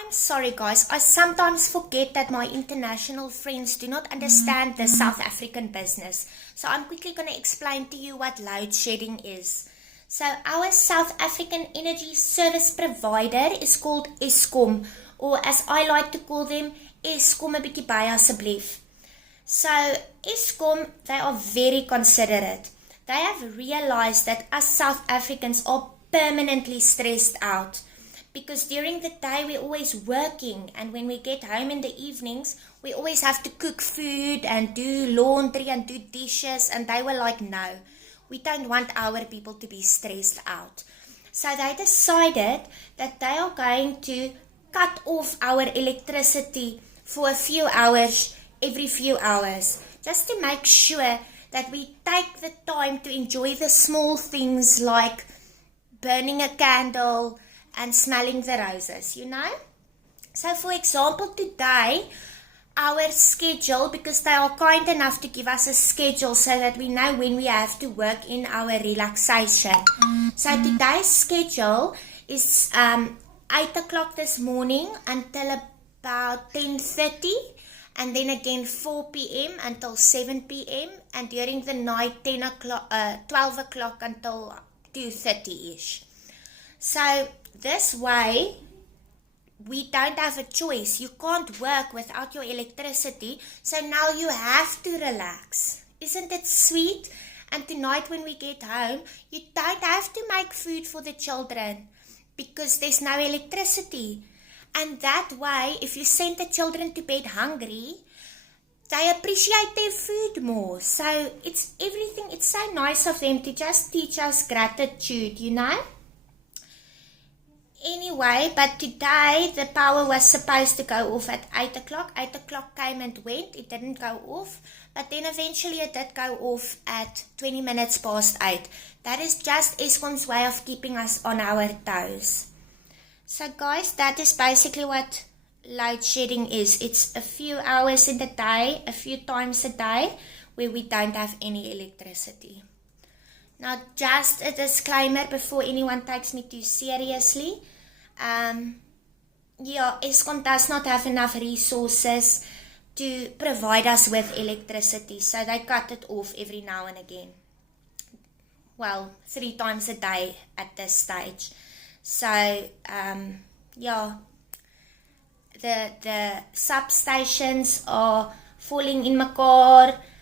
I'm sorry guys, I sometimes forget that my international friends do not understand the South African business. So I'm quickly going to explain to you what load shedding is. So our South African energy service provider is called Eskom, or as I like to call them, Eskom 'n bietjie baie asseblief. So Eskom, they are very considerate. They have realized that us South Africans are permanently stressed out. Because during the day we're always working, and when we get home in the evenings we always have to cook food and do laundry and do dishes, and they were like, no, we don't want our people to be stressed out. So they decided that they are going to cut off our electricity for a few hours every few hours, just to make sure that we take the time to enjoy the small things like burning a candle and smelling the roses, you know. So for example, today our schedule, because they are kind enough to give us a schedule so that we know when we have to work in our relaxation. So today's schedule is 8 o'clock this morning until about 10:30, and then again 4 p.m. until 7 p.m. and during the night 12 o'clock until 2:30ish. So this way, we don't have a choice. You can't work without your electricity, so now you have to relax. Isn't it sweet? And tonight when we get home, you don't have to make food for the children because there's no electricity. And that way, if you send the children to bed hungry, they appreciate their food more. So it's so nice of them to just teach us gratitude, you know. Anyway, but today the power was supposed to go off at 8 o'clock. 8 o'clock came and went. It didn't go off. But then eventually it did go off at 20 minutes past 8. That is just Eskom's way of keeping us on our toes. So guys, that is basically what load shedding is. It's a few hours in the day, a few times a day, where we don't have any electricity. Now, just a disclaimer before anyone takes me too seriously. Eskom does not have enough resources to provide us with electricity, so they cut it off every now and again. Well, 3 times a day at this stage. So, the substations are falling in mekaar.